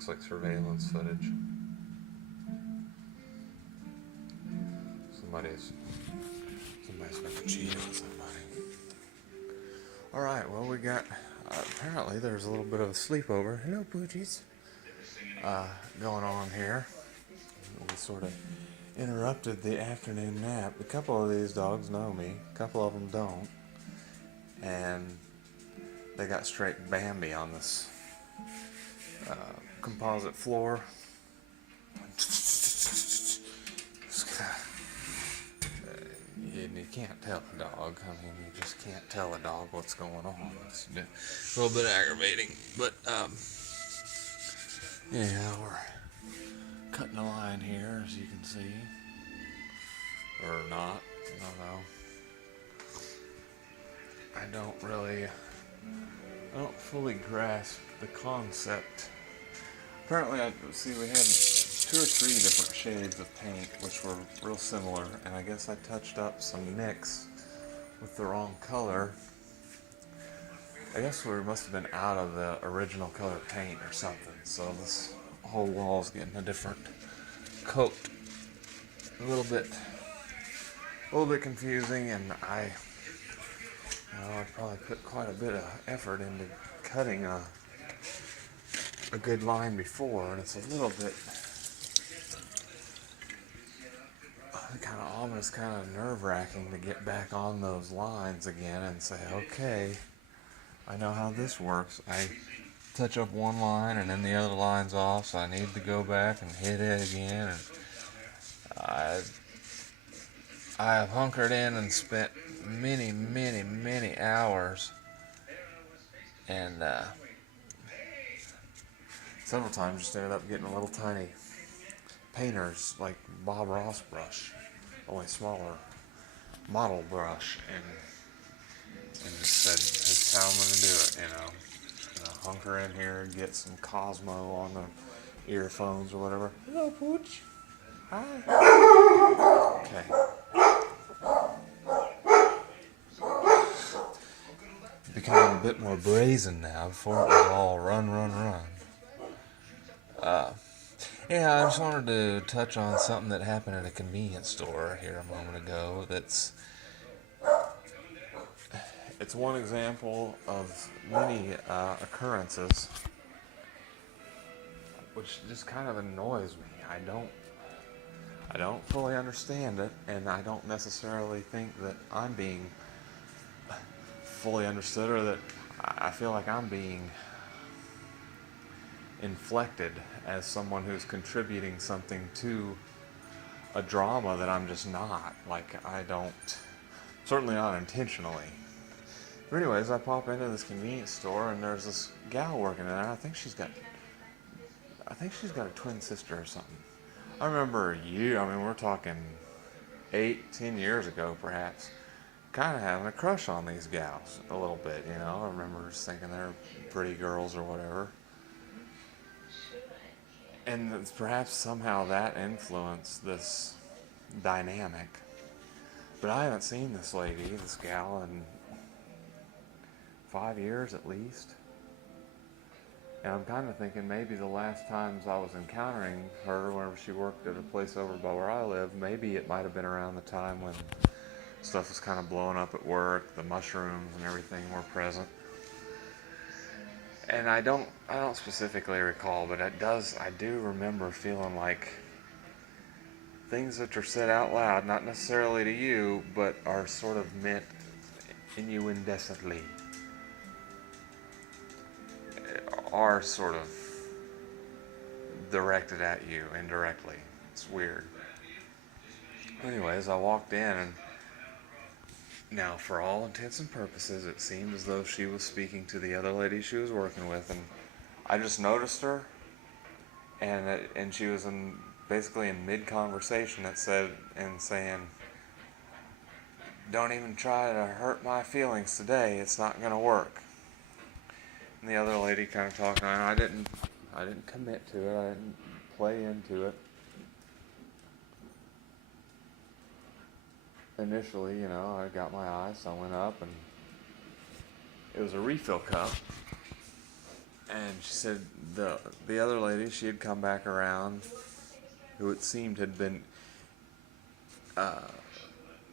Looks like surveillance footage. Somebody's about to cheat on somebody. Alright, well, we got, apparently there's a little bit of a sleepover. Hello, Poochies. Going on here. We sort of interrupted the afternoon nap. A couple of these dogs know me, a couple of them don't. And they got straight Bambi on this composite floor. And you can't tell a dog. I mean, you just can't tell a dog what's going on. It's a little bit aggravating. But, yeah, we're cutting a line here, as you can see. Or not. I don't know. I don't fully grasp the concept. Apparently, we had 2 or 3 different shades of paint, which were real similar, and I guess I touched up some nicks with the wrong color. I guess we must have been out of the original color paint or something, so this whole wall's getting a different coat. A little bit confusing, and I probably put quite a bit of effort into cutting a good line before, and it's a little bit kind of almost kind of nerve-wracking to get back on those lines again and say, okay, I know how this works. I touch up one line and then the other line's off, so I need to go back and hit it again. And I have hunkered in and spent many hours, and several times just ended up getting a little tiny painter's, like Bob Ross brush, only smaller model brush, and just said, this is how I'm going to do it, you know. Hunker in here and get some Cosmo on the earphones or whatever. Hello, Pooch. Hi. Okay. Becoming a bit more brazen now. Before it was all run. Yeah, I just wanted to touch on something that happened at a convenience store here a moment ago. It's one example of many occurrences, which just kind of annoys me. I don't fully understand it, and I don't necessarily think that I'm being fully understood, or that I feel like I'm being inflected as someone who's contributing something to a drama that I'm just not. Like, certainly not intentionally. But anyways, I pop into this convenience store, and there's this gal working in there. I think she's got a twin sister or something. I remember we're talking 8-10 years ago perhaps, kind of having a crush on these gals a little bit, you know. I remember just thinking they're pretty girls or whatever. And perhaps somehow that influenced this dynamic. But I haven't seen this gal, in 5 years at least. And I'm kind of thinking maybe the last times I was encountering her, whenever she worked at a place over by where I live, maybe it might have been around the time when stuff was kind of blowing up at work, the mushrooms and everything were present. And I don't specifically recall, but I do remember feeling like things that are said out loud, not necessarily to you, but are sort of meant innuendently, are sort of directed at you indirectly. It's weird. Anyways, I walked in, and now, for all intents and purposes, it seemed as though she was speaking to the other lady she was working with, and I just noticed her, and she was basically in mid-conversation saying, "Don't even try to hurt my feelings today. It's not going to work." And the other lady kind of talking on. I didn't commit to it. I didn't play into it. Initially, I got my eye, so I went up, and it was a refill cup. And she said the other lady, she had come back around, who it seemed had been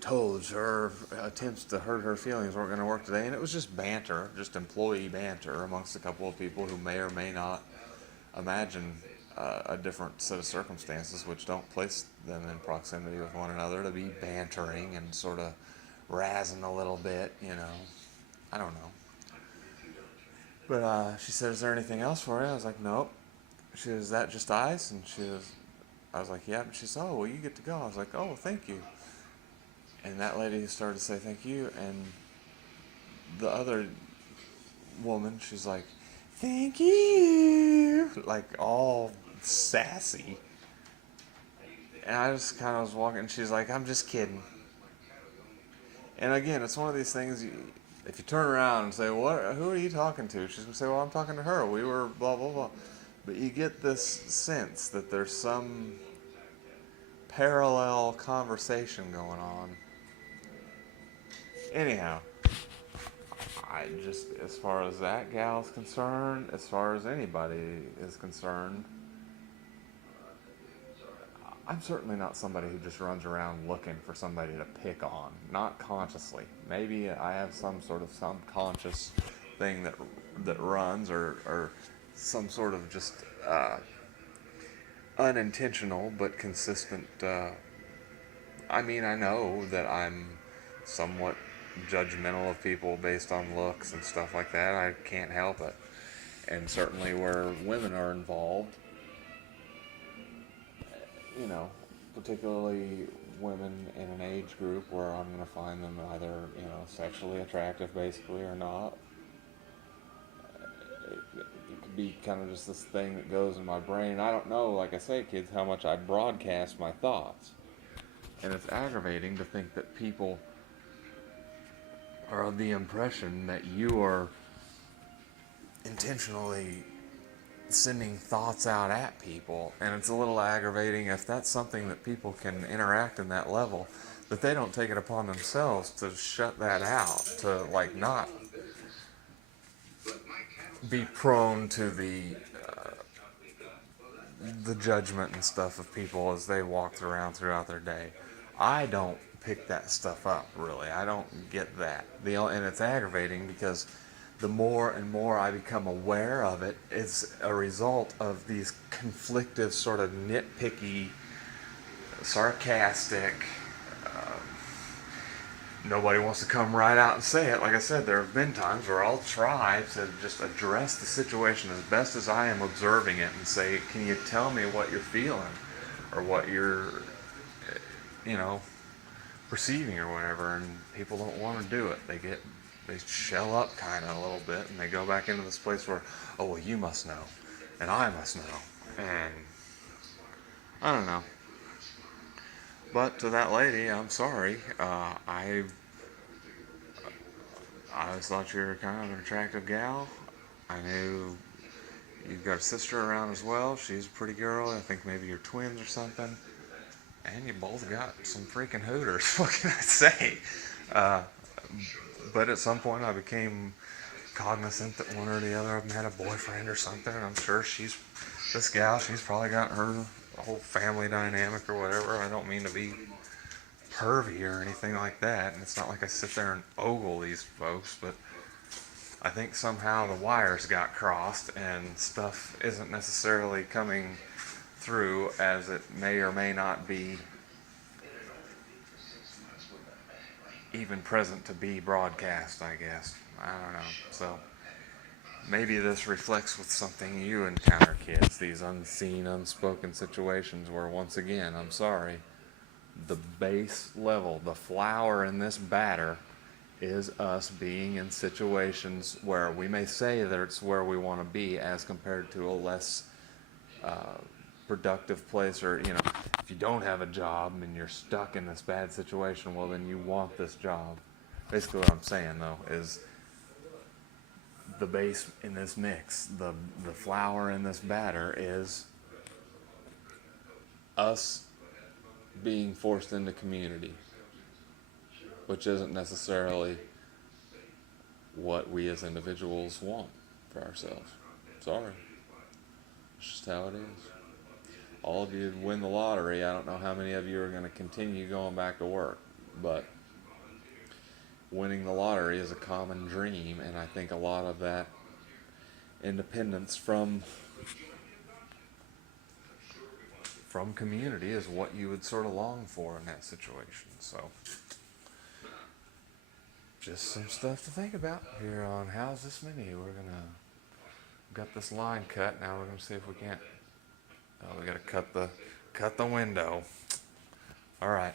told her attempts to hurt her feelings weren't going to work today, and it was just banter, just employee banter amongst a couple of people who may or may not imagine a different set of circumstances which don't place them in proximity with one another to be bantering and sort of razzing a little bit, you know. I don't know. But she said, "Is there anything else for you?" I was like, "Nope." She said, "Is that just ice?" And I was like, "Yeah." And she said, "Oh, well, you get to go." I was like, "Oh, thank you." And that lady started to say thank you, and the other woman, she's like, "Thank you," like all sassy. And I just kind of was walking, and she's like, "I'm just kidding." And again, it's one of these things. If you turn around and say, "What? Who are you talking to?" She's gonna say, "Well, I'm talking to her. We were blah blah blah." But you get this sense that there's some parallel conversation going on. Anyhow, I just, as far as that gal's concerned, as far as anybody is concerned, I'm certainly not somebody who just runs around looking for somebody to pick on. Not consciously. Maybe I have some sort of subconscious thing that runs, or some sort of just unintentional but consistent. I mean, I know that I'm somewhat judgmental of people based on looks and stuff like that. I can't help it. And certainly where women are involved, you know, particularly women in an age group where I'm going to find them either, you know, sexually attractive basically or not. It could be kind of just this thing that goes in my brain. I don't know, like I say, kids, how much I broadcast my thoughts. And it's aggravating to think that people are of the impression that you are intentionally sending thoughts out at people, and it's a little aggravating if that's something that people can interact in that level, that they don't take it upon themselves to shut that out, to like not be prone to the judgment and stuff of people as they walk around throughout their day. I don't pick that stuff up, really. I don't get that. And it's aggravating because the more and more I become aware of it, it's a result of these conflictive, sort of nitpicky, sarcastic, nobody wants to come right out and say it. Like I said, there have been times where I'll try to just address the situation as best as I am observing it and say, "Can you tell me what you're feeling or what you're, you know, perceiving or whatever?" And people don't want to do it. They shell up kind of a little bit, and they go back into this place where, "Oh, well, you must know and I must know." And I don't know. But to that lady, I'm sorry. I always thought you were kind of an attractive gal. I knew you've got a sister around as well. She's a pretty girl. I think maybe you're twins or something. And you both got some freaking hooters. What can I say? Uh, but at some point, I became cognizant that one or the other of them had a boyfriend or something. And I'm sure this gal, she's probably got her whole family dynamic or whatever. I don't mean to be pervy or anything like that, and it's not like I sit there and ogle these folks, but I think somehow the wires got crossed and stuff isn't necessarily coming through as it may or may not be even present to be broadcast, I guess. I don't know. So maybe this reflects with something you encounter, kids, these unseen, unspoken situations where, once again, I'm sorry, the base level, the flour in this batter is us being in situations where we may say that it's where we want to be as compared to a less productive place, or, you know, if you don't have a job and you're stuck in this bad situation, well, then you want this job. Basically what I'm saying, though, is the base in this mix, the flour in this batter is us being forced into community, which isn't necessarily what we as individuals want for ourselves. Sorry. It's just how it is. All of you win the lottery. I don't know how many of you are going to continue going back to work, but winning the lottery is a common dream, and I think a lot of that independence from community is what you would sort of long for in that situation. So just some stuff to think about here on How's This Mini. Got this line cut. Now we're gonna see if we can't. Oh, we gotta cut the window. All right.